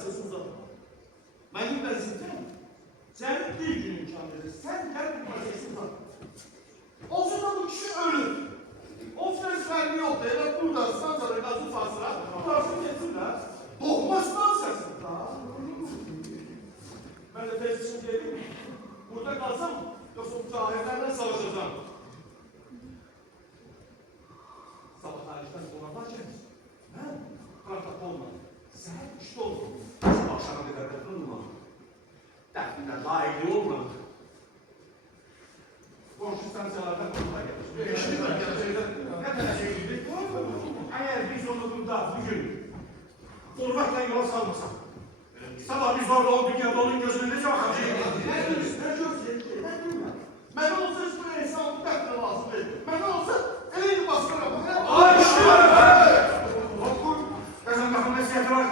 prosesi uzatma. Benim vəziyyətim sənin bir gün imkan verir. Sən gəl bu prosesi uzatma. Olsun da bu kişi ölür. O fərsəli yoxdur. Elə burada stansiyada qazı fasıra, tutarsın getirlər. Doğma stansiyasında. Ben de tez için geleyim. Burada kalsam, yoksa bu cahillerle savaşacağım. Sabah tarihten sonra varken, ben protokolla, sen işte oldum. Akşama kadar katılma. Derdinden daha iyi olmadı. Komşu stansiyalardan konuma gelir. Ne kadar şeydi? Eğer biz onu burada bugün durmakla yola salmasak, sabah biz orada o dünyada onun gözünü ne çok acıydı. Ne gözü? Ben olsa hiçbir insan bir dakika lazım değil. Ben olsa elini bastırırım. Ay işte! Okur! Kazanmakın mesiyeti var.